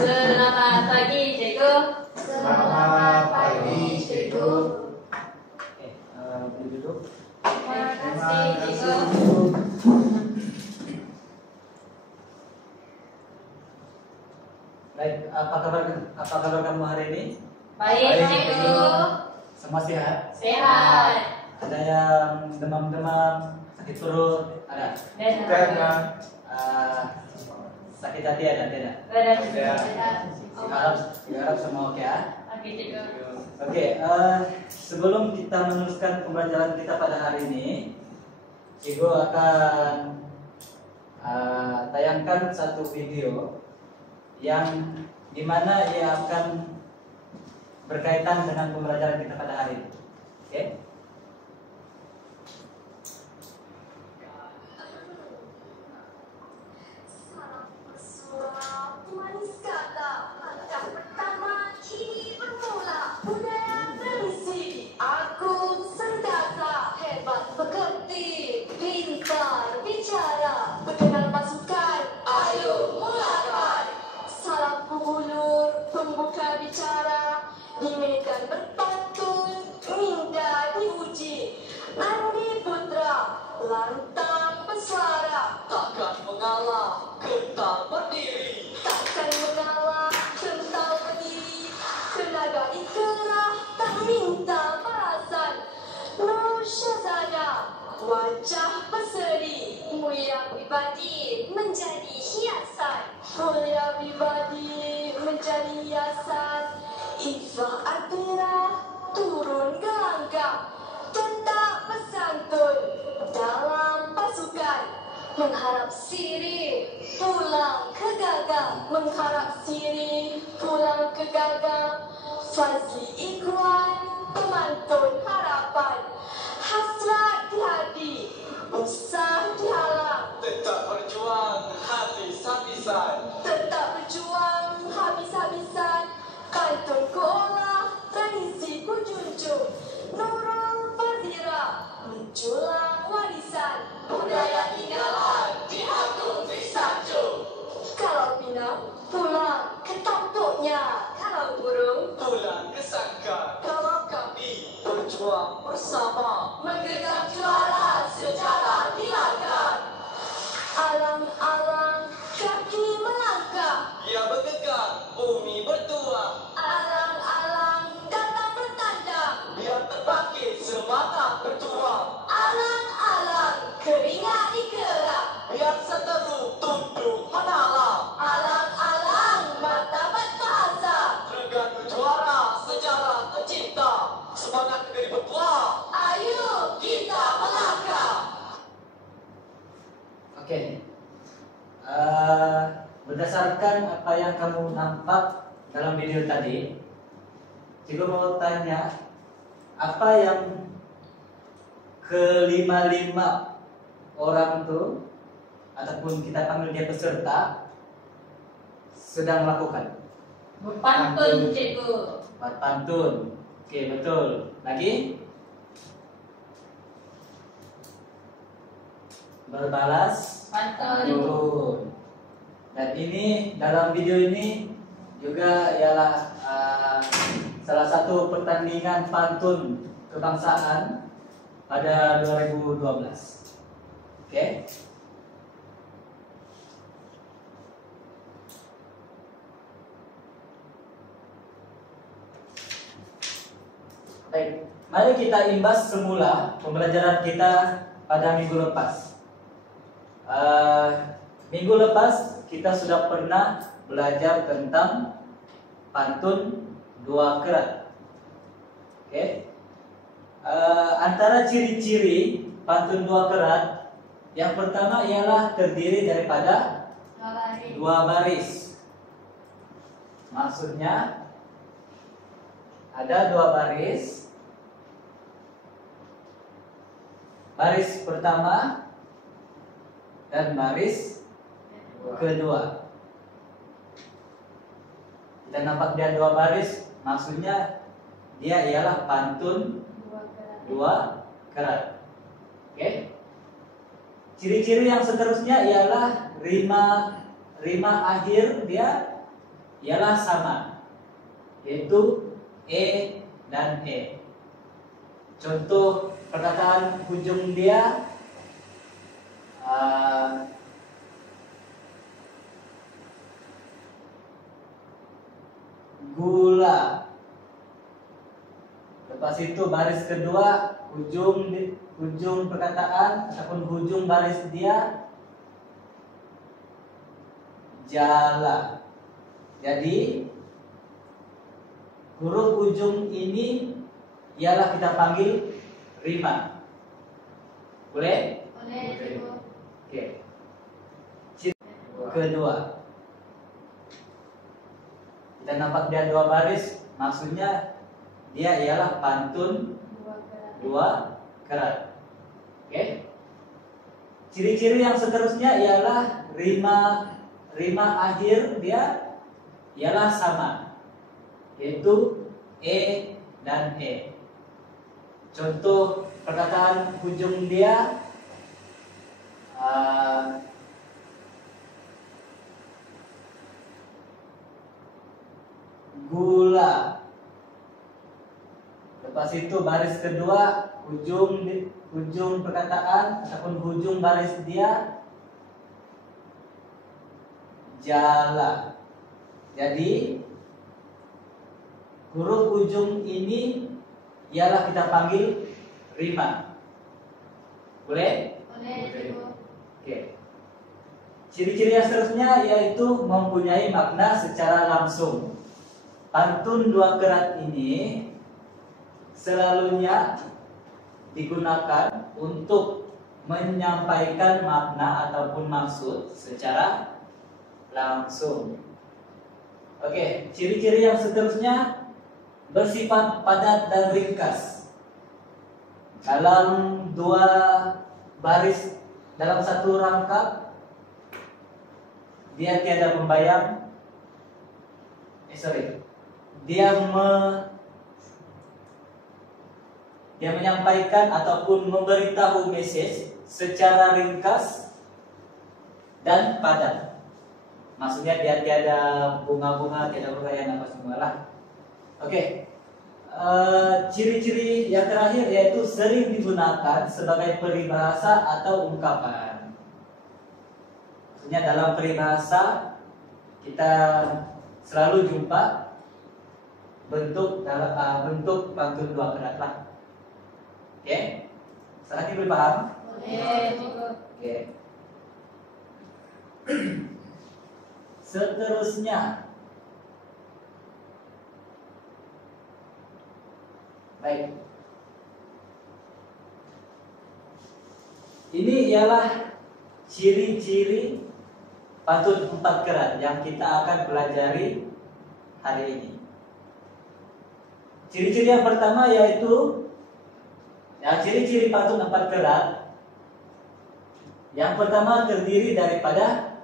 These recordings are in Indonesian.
Selamat pagi, Cikgu. Selamat pagi, Cikgu. Boleh duduk. Terima kasih, Cikgu. Baik, apa kabar kamu hari ini? Baik, Cikgu. Semua sehat? Sehat. Ada yang demam-demam, sakit perut, ada? Dan Sakit hati ada, tidak? sehat. Harap semua oke ya? Oke, Cikgu. Oke, sebelum kita meneruskan pembelajaran kita pada hari ini, Cikgu akan tayangkan satu video yang dimana ia akan berkaitan dengan pembelajaran kita pada hari ini. Oke? Manis kata, langkah pertama kini bermula. Budaya tradisi, aku sentiasa hebat bekerti, pintar bicara, berkenal pasukan. Ayo mulakan. Salam pengulur, pembuka bicara, di medan berpantun, minda diuji. Andi Putra, lantang bersuara, takkan mengalah, kental berdiri. Takkan mengalah, kental berdiri. Tenaga ikhlas, tak minta balasan. Nur Syazana, wajah berseri. Mulia pribadi menjadi hiasan. Mulia pribadi menjadi hiasan. Ifah Atira turun gelanggang, tetap bersantun dalam pasukan. Mengharap siri pulang ke gagang, mengharap siri pulang ke gagang. Fazli Ikhwan, pemantun harapan, hasrat di hati, usah dihalang. Tetap berjuang habis-habisan. Tetap berjuang habis-habisan. Pantun ku olah, tradisi ku junjung. Nurul Fazira, menjulang warisan. Budaya tinggalan diagung disanjung. Kalau pinang, pulang ke tampuknya. Kalau burung, Pulang ke sangkar. kalau kami Berjuang bersama. menggenggam juara sejarah di langkah. Alang-alang kaki melangkah. Ia bergegar, bumi bertuah. Alang-alang datang bertanda. Biar terbangkit semangat berjuang. Alang-alang keringat dikerap. Biar seteru tunduk menalam. Alang-alang martabat bahasa. Terengganu juara sejarah tercipta. Semangat negeri bertuah. Ayo kita melangkah. Oke. Berdasarkan apa yang kamu nampak dalam video tadi, Cikgu mau tanya, apa yang kelima-lima orang itu ataupun kita panggil dia peserta sedang melakukan? Berpantun, Cikgu. Berpantun. Oke, betul. Lagi? Berbalas Pantun. pantun. Dan ini dalam video ini juga ialah salah satu pertandingan pantun kebangsaan pada 2012. Oke? Baik, mari kita imbas semula pembelajaran kita pada minggu lepas. Minggu lepas kita sudah pernah belajar tentang pantun dua kerat. Oke? Antara ciri-ciri pantun dua kerat, yang pertama ialah terdiri daripada dua baris. Maksudnya ada dua baris. Baris pertama dan baris kedua. Kita nampak dia dua baris, maksudnya dia ialah pantun dua kerat. Oke? Ciri-ciri yang seterusnya ialah rima akhir dia ialah sama, yaitu E dan E. Contoh perkataan hujung dia gula. Lepas itu baris kedua, ujung perkataan ataupun ujung baris dia jala. Jadi huruf ujung ini ialah kita panggil rima. Boleh? Oke. Kedua, kita nampak dia dua baris, maksudnya dia ialah pantun dua kerat. Oke. Ciri-ciri yang seterusnya ialah rima akhir dia ialah sama, yaitu E dan E. Contoh perkataan hujung dia gula. Lepas itu baris kedua, ujung perkataan ataupun ujung baris dia jala. Jadi huruf ujung ini ialah kita panggil rima. Boleh? Oke. Ciri-ciri yang seterusnya yaitu mempunyai makna secara langsung. Pantun dua kerat ini selalunya digunakan untuk menyampaikan makna ataupun maksud secara langsung. Oke, ciri-ciri yang seterusnya bersifat padat dan ringkas. Dalam dua baris, dalam satu rangkap, dia tiada membayang. Dia menyampaikan ataupun memberitahu message secara ringkas dan padat. Maksudnya dia tiada bunga-bunga, tiada uraian apa semua lah. Oke. Ciri-ciri yang terakhir yaitu sering digunakan sebagai peribahasa atau ungkapan. Maksudnya dalam peribahasa kita selalu jumpa bentuk pantun dua kerat lah. Oke, saat ini boleh paham? Oke. Seterusnya, baik. Ini ialah ciri-ciri pantun empat kerat yang kita akan pelajari hari ini. Ciri-ciri yang pertama yaitu ciri-ciri pantun empat kerat. Yang pertama terdiri daripada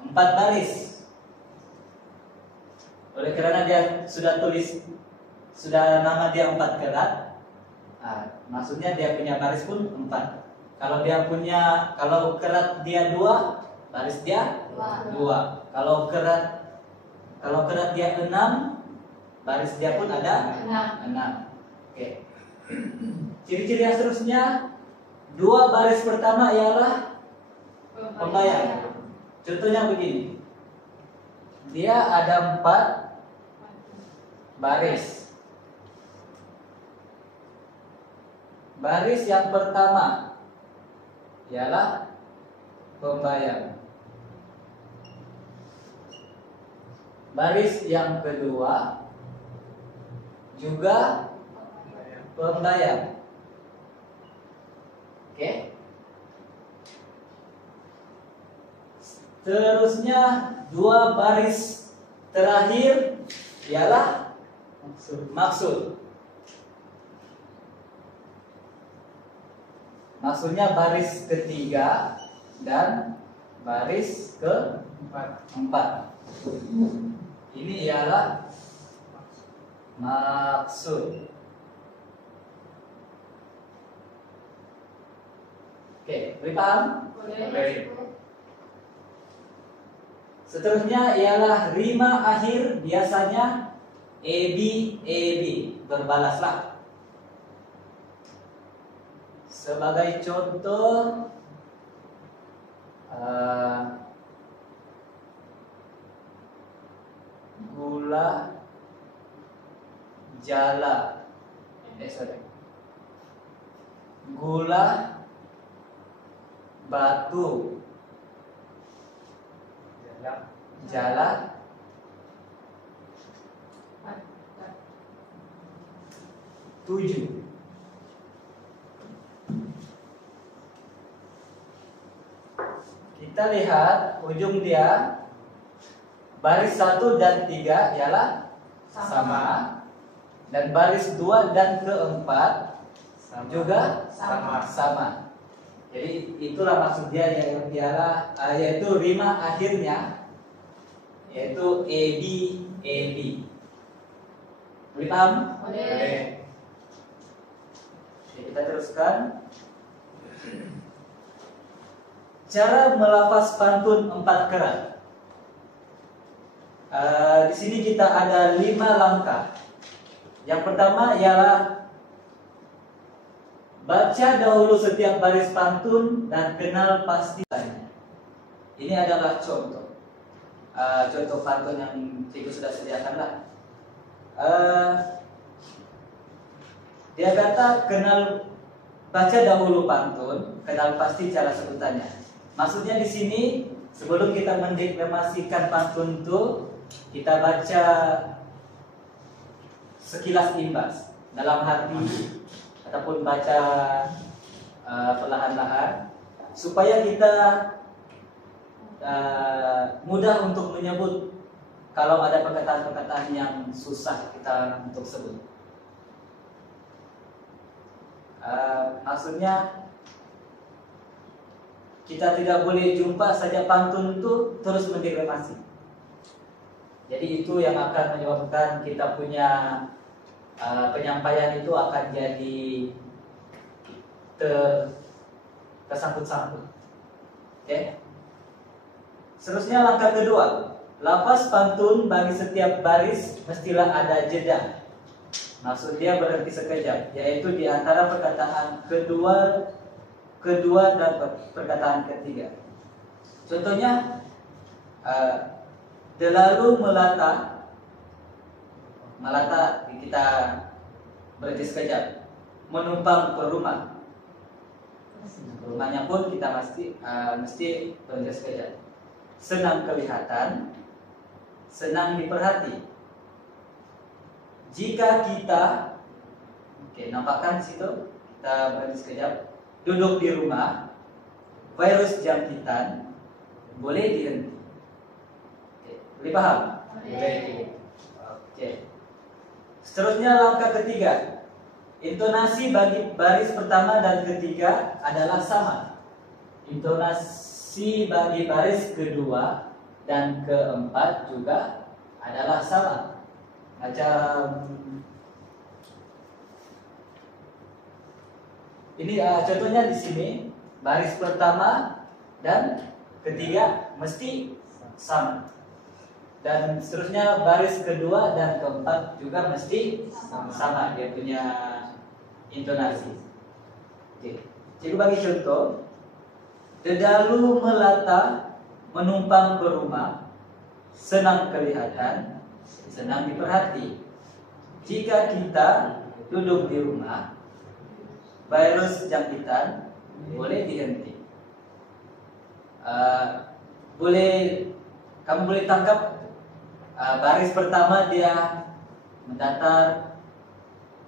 4 baris. Oleh karena dia sudah nama dia 4 kerat, maksudnya dia punya baris pun 4. Kalau kerat dia 2, baris dia 2. Kalau kerat dia 6, baris dia pun ada 6. Oke. Ciri-ciri yang seterusnya, 2 baris pertama ialah pembayang. Contohnya begini. Dia ada 4 baris. Baris yang pertama ialah pembayang. Baris yang kedua juga pembayang. Oke. Terusnya 2 baris terakhir ialah maksud. Maksudnya baris ketiga dan baris keempat. Ini ialah maksud. Oke, boleh paham? Boleh. Seterusnya ialah rima akhir, biasanya AB, berbalaslah. Sebagai contoh, gula, jala, gula, batu, jala, tujuh. Kita lihat ujung dia, baris 1 dan 3 ialah sama, dan baris 2 dan keempat juga sama. Jadi itulah maksud dia yang ialah yaitu rima akhirnya yaitu AB. Boleh paham? Boleh. Oke, kita teruskan. Cara melafaz pantun 4 kerat. Di sini kita ada 5 langkah. Yang pertama ialah baca dahulu setiap baris pantun dan kenal pasti. Ini adalah contoh. Contoh pantun yang cikgu sudah sediakan lah. Dia kata baca dahulu pantun, kenal pasti cara sebutannya. Maksudnya di sini sebelum kita mendeklamasikan pantun itu kita baca sekilas imbas dalam hati ataupun baca perlahan-lahan supaya kita mudah untuk menyebut kalau ada perkataan-perkataan yang susah kita untuk sebut. Maksudnya kita tidak boleh jumpa saja pantun itu terus mendeklamasi. Jadi itu yang akan menyebabkan kita punya penyampaian itu akan jadi tersangkut-sangkut. Oke. Seterusnya langkah kedua, lafaz pantun bagi setiap baris mestilah ada jeda. Maksud dia berhenti sekejap, yaitu di antara perkataan kedua dan perkataan ketiga. Contohnya delalu melata kita berhenti sekejap. Menumpang ke rumah, rumahnya pun kita mesti berhenti sekejap. Senang kelihatan, senang diperhati. Jika kita, nampakkan di situ kita berhenti sekejap. Duduk di rumah, virus jangkitan boleh dihenti. Boleh paham? Boleh. Oke. Seterusnya langkah ketiga, intonasi bagi baris pertama dan ketiga adalah sama. Intonasi bagi baris kedua dan keempat juga adalah sama. Macam ini contohnya di sini, baris pertama dan ketiga mesti sama. Dan seterusnya baris kedua dan keempat juga mesti sama dia punya intonasi. Oke. Jadi bagi contoh, dedalu melata menumpang ke rumah, senang kelihatan, senang diperhati. Jika kita duduk di rumah, virus jangkitan boleh dihenti. Kamu boleh tangkap baris pertama dia mendatar,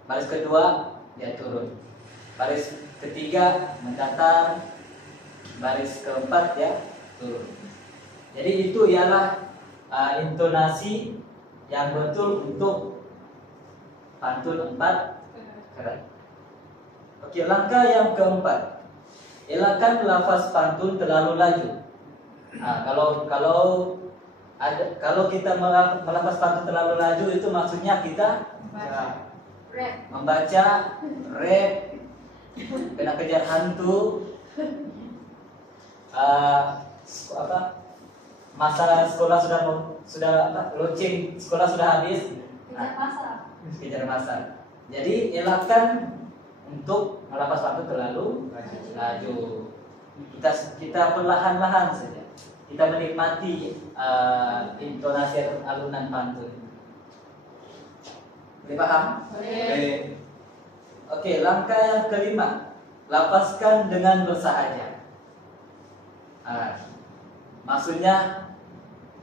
baris kedua dia turun, baris ketiga mendatar, baris keempat dia turun. Jadi itu ialah intonasi yang betul untuk pantun 4 kerat. Oke, langkah yang keempat, elakkan lafaz pantun terlalu laju. Kalau kita melafaz pantun terlalu laju itu maksudnya kita membaca rap, kena kejar hantu, masa sekolah sudah launching, sekolah sudah habis, Tidak masak. kejar masa. Jadi elakkan untuk melepas pantun terlalu laju. Kita perlahan-lahan saja. Kita menikmati intonasi atau alunan pantun. Boleh paham? Boleh. Oke, langkah yang kelima, lapaskan dengan bersahaja. Maksudnya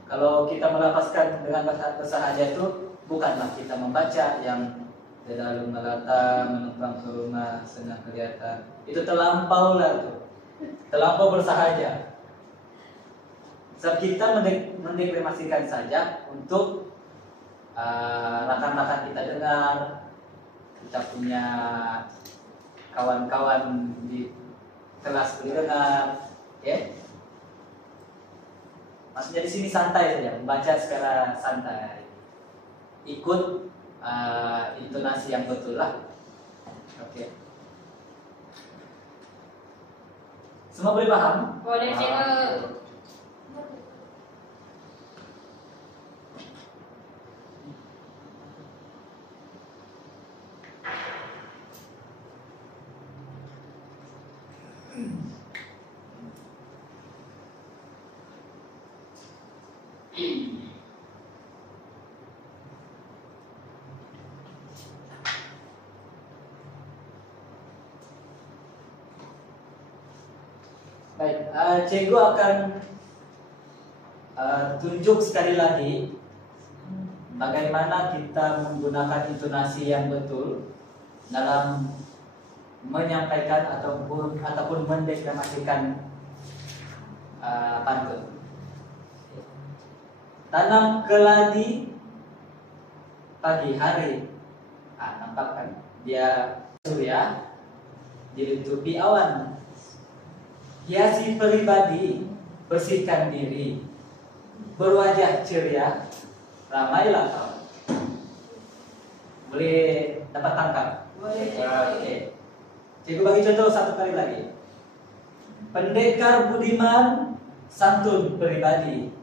kalau kita melapaskan dengan bersahaja itu bukanlah kita membaca yang terlalu melata, menumpang ke rumah, senang kelihatan. Itu terlampau lah tuh. Terlampau bersahaja. Sebab kita mendeklamasikan saja untuk rakan-rakan kita dengar, kita punya kawan-kawan di kelas boleh dengar, ya. Maksudnya di sini santai saja, membaca secara santai, ikut intonasi yang betul lah. Oke. Semua boleh paham? Boleh, cikgu. Baik, cikgu akan tunjuk sekali lagi bagaimana kita menggunakan intonasi yang betul dalam menyampaikan ataupun mendeklamasikan pantun. Tanam keladi pagi hari, nampak kan? Dia surya dilitupi awan. Hiasi pribadi, bersihkan diri, berwajah ceria, ramailah kawan. Boleh dapat tangkap? Boleh. Oke. Cikgu bagi contoh satu kali lagi. Pendekar budiman, santun pribadi,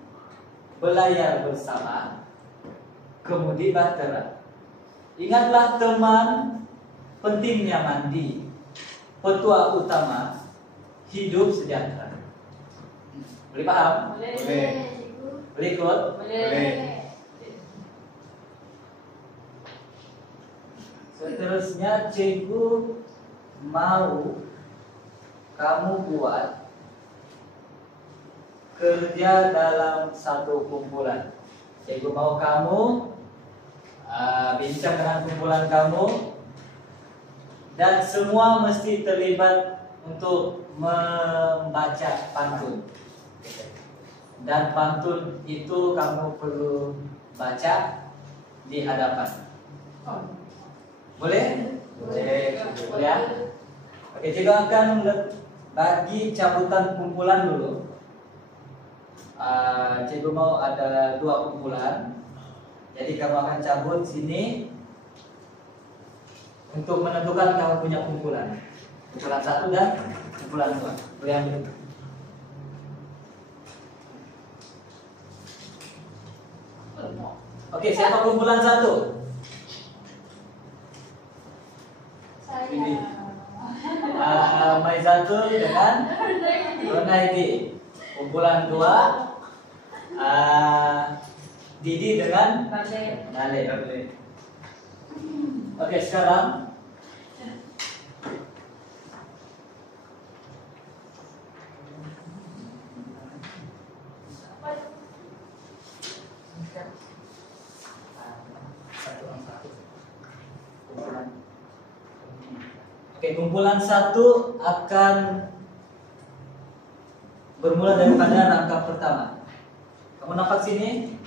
belayar bersama, kemudi bahtera. Ingatlah teman, pentingnya mandi, petua utama, hidup sejahtera. Boleh paham? Boleh. Boleh. Boleh ikut? Boleh. Seterusnya cikgu mau kamu buat kerja dalam satu kumpulan. Cikgu mau kamu bincang dengan kumpulan kamu dan semua mesti terlibat untuk membaca pantun. Dan pantun itu kamu perlu baca di hadapan. Boleh? Boleh. Boleh ya? Oke, cikgu akan bagi cabutan kumpulan dulu. Cikgu mau ada 2 kumpulan. Jadi kamu akan cabut sini untuk menentukan kamu punya kumpulan. Kumpulan 1 dan kumpulan 2. Boleh ambil. Oke, siapa kumpulan 1? Ini. Maizatul dengan Ronaidi. Kumpulan 2 Didi dengan Nale. Oke, sekarang kumpulan 1 akan bermula daripada rangkap pertama. Kamu nampak sini?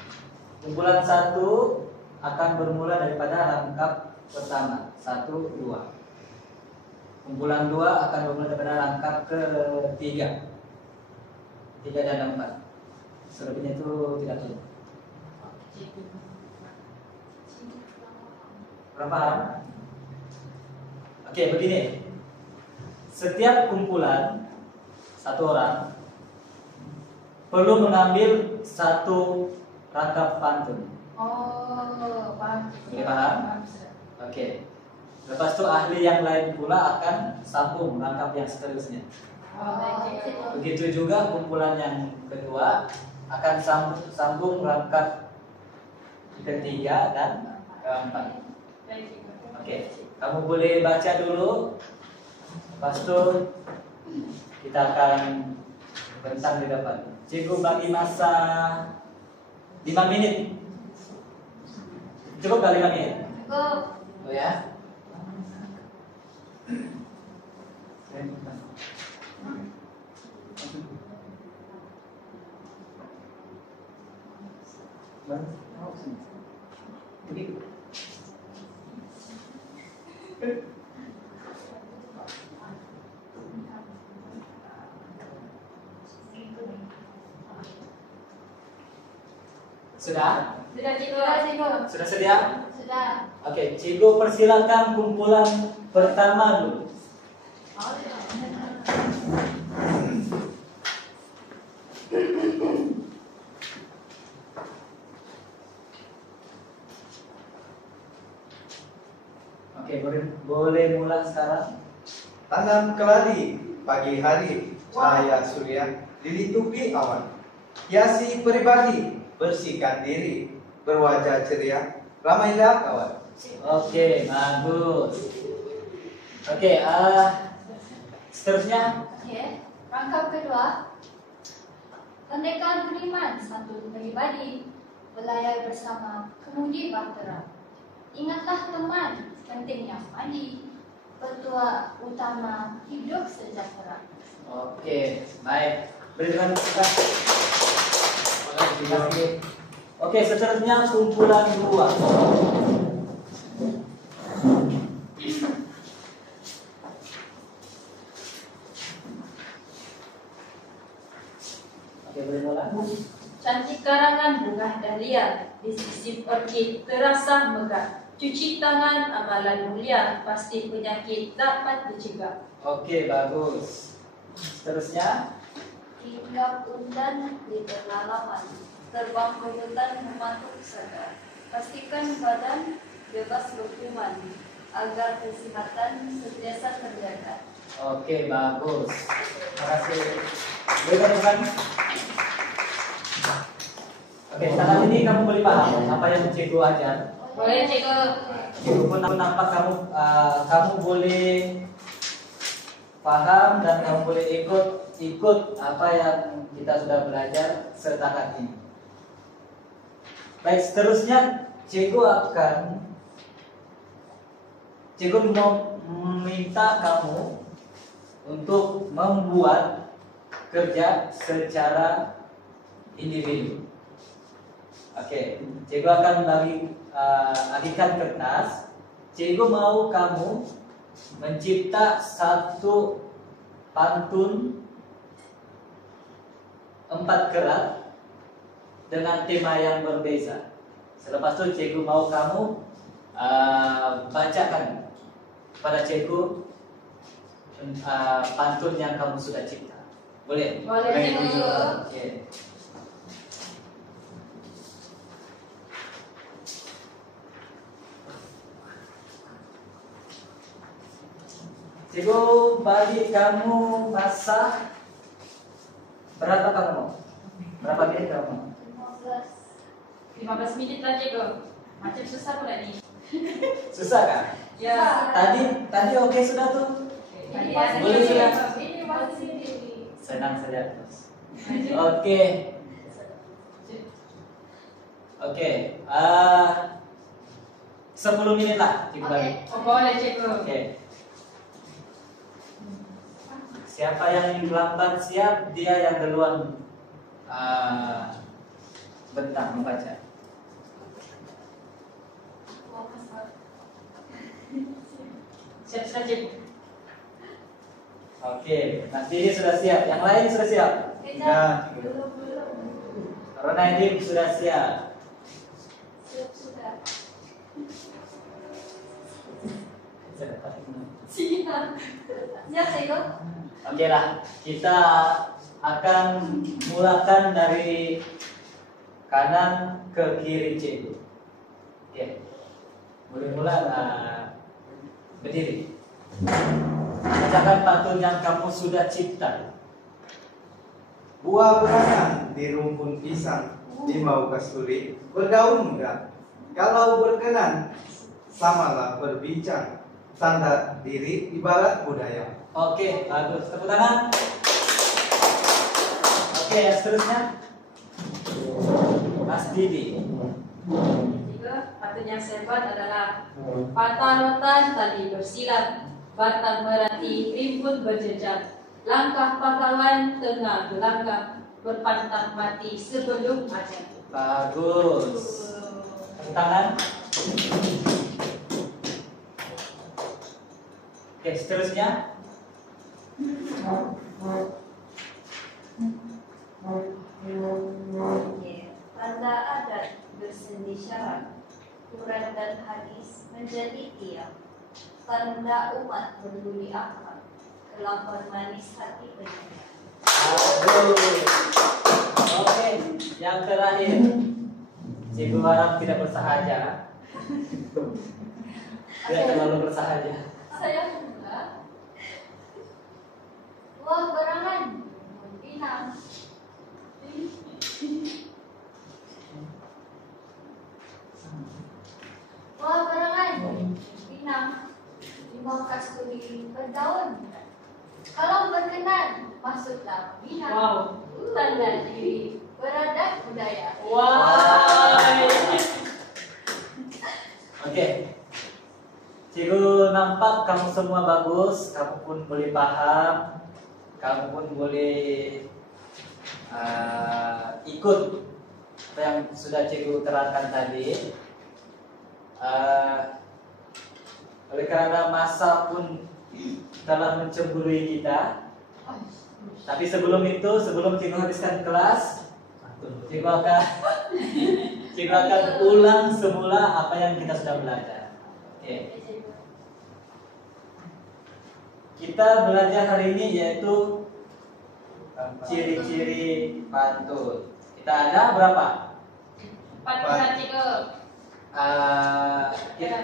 Kumpulan 1 akan bermula daripada rangkap pertama. 1, 2. Kumpulan 2 akan bermula daripada rangkap ketiga. 3 dan 4. Selebihnya itu tidak tahu. Berapa? Oke, begini. Setiap kumpulan 1 orang perlu mengambil satu rangkap pantun. Oh, paham. Boleh paham? Paham, sudah. Oke. Lepas itu ahli yang lain pula akan sambung rangkap yang seterusnya. Oh, baik, cikgu. Begitu juga kumpulan yang kedua akan sambung rangkap ketiga dan keempat. Baik, cikgu. Oke, kamu boleh baca dulu. Lepas itu kita akan bentang di depan. Cikgu bagi masa 5 menit. Cukup gak 5 menit? Cukup. Oh ya. Sudah? Sudah, cikgu. Sudah, cikgu. Sudah sedia? Sudah. Oke, cikgu persilakan kumpulan pertama dulu. Oke, boleh mulai sekarang. Tanam keladi pagi hari, cahaya surya dilitupi awan. Hiasi pribadi, bersihkan diri, berwajah ceria, ramailah kawan. Oke, bagus. Oke, seterusnya. Oke. Rangkap kedua. Pendekar beriman, santun pribadi, belayar bersama, kemudi bahtera. Ingatlah teman, pentingnya mandi, petua utama hidup sejahtera. Oke, baik. Berikan kita. Terima kasih. Oke, seterusnya kumpulan dua. Oke, boleh mulai. Cantik karangan bunga dahlia, di sisi orkid terasa megah. Cuci tangan amalan mulia, pasti penyakit dapat dicegah. Oke, bagus. Seterusnya. Hinggap undan di berlalaman, terbang ke hutan mematuk segar. Pastikan badan bebas kuman, agar kesehatan sentiasa terjaga. Oke, bagus. Terima kasih. Berikan. Oke, saat ini kamu boleh paham apa yang cikgu ajar. Boleh, cikgu. Cikgu pun nampak kamu boleh paham dan kamu boleh ikut apa yang kita sudah belajar setakat ini. Baik, seterusnya cikgu mau meminta kamu untuk membuat kerja secara individu. Oke, cikgu akan bagikan kertas. Cikgu mau kamu mencipta satu pantun 4 kerat dengan tema yang berbeza. Selepas itu cikgu mau kamu bacakan pada cikgu pantun yang kamu sudah cipta. Boleh? Boleh, cikgu. Oke. Cikgu bagi kamu masa berapa kamu mau? Berapa menit kamu mau? 15 menit lah, cikgu. Macam susah pula ni. Susah kan? Ya. Tadi oke sudah tuh. Boleh sudah. Ini pasti. Senang saja terus. Oke. Oke. 10 menit lah cikgu bagi. Oh, boleh, cikgu. Oke. Siapa yang lambat siap, dia yang duluan bentang membaca. Siap-siap, cikgu. Oke, nanti ini sudah siap. Yang lain sudah siap. Ya, Corona ini sudah siap. Sudah. Siap. Siap. Siap, cikgu. Oke lah, kita akan mulakan dari kanan ke kiri cikgu. Oke. Boleh mula berdiri. Bacakan pantun yang kamu sudah cipta. Buah berangan di rumpun pisang, di mau kasturi, berdaun enggak. Kalau berkenan, samalah berbincang. Tanda diri ibarat budaya. Oke, bagus. Tepuk tangan. Oke, yang seterusnya Mas Didi. Ketiga, pantun yang saya buat adalah patah rotan tali bersilat, batang merati rimbun berjejak, langkah pahlawan tengah gelanggang, berpantang mati sebelum ajal. Bagus. Tepuk tangan. Oke, seterusnya Tanda adat bersendi syarat, Quran dan hadis menjadi tiang. Tanda umat berbudi akhlak, kelakuan manis hati penyayang. bagus. Oke, yang terakhir Cikgu harap tidak bersahaja. Tidak terlalu bersahaja. Saya pula. Wah berangan, Pinang. Wah berangan, Pinang. Lima kasturi berdaun. Kalau berkenan, masuklah Pinang. Wow. Tanda diri beradat budaya. Oke. Cikgu nampak kamu semua bagus, kamu pun boleh paham, kamu pun boleh ikut apa yang sudah cikgu terangkan tadi. Oleh karena masa pun telah mencemburui kita, tapi sebelum itu, sebelum cikgu habiskan kelas, cikgu akan ulang semula apa yang kita sudah belajar. Oke. Kita belajar hari ini yaitu ciri-ciri pantun. Kita ada berapa? Pantun tiga.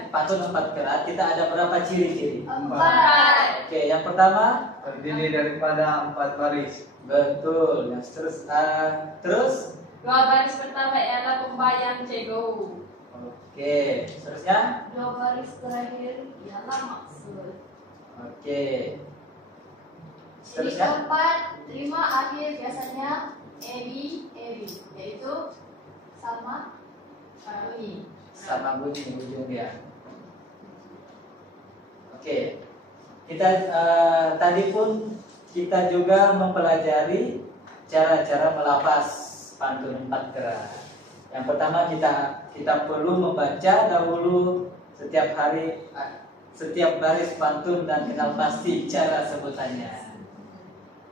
Pantun 4 kerat. Kita ada berapa ciri-ciri? 4. Oke, yang pertama Terdiri daripada 4 baris. betul. Yang terus Dua baris pertama ialah pembayang cikgu. oke, seterusnya 2 baris terakhir ialah maksud. oke. Jadi Seterusnya keempat, 5 akhir biasanya ebi, yaitu sama Bunyi. sama bunyi ujung ya. Oke. Kita tadi pun kita juga mempelajari cara-cara melafaz pantun 4 kerat. Yang pertama kita perlu membaca dahulu setiap hari setiap baris pantun dan kenal pasti cara sebutannya.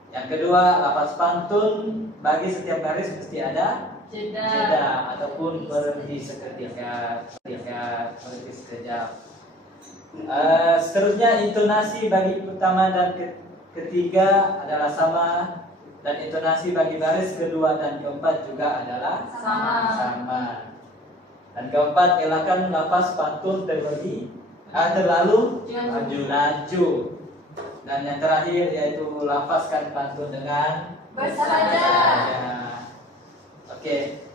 Yang kedua, lafaz pantun bagi setiap baris mesti ada jeda ataupun berhenti seketika, berhenti sekejap. Seterusnya intonasi bagi pertama dan ketiga adalah sama, dan intonasi bagi baris kedua dan keempat juga adalah sama. Dan keempat, elakkan lafaz pantun terlalu laju. Dan yang terakhir yaitu lafazkan pantun dengan bersahaja. Oke.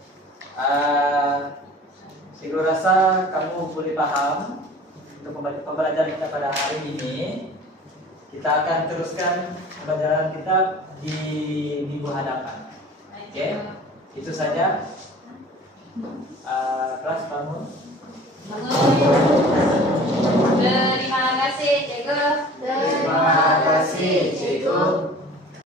Saya rasa kamu boleh paham untuk pembelajaran kita pada hari ini. Kita akan teruskan pembelajaran kita di minggu hadapan. Oke, itu saja. Kelas bangun. Terima kasih cikgu. Terima kasih, cikgu.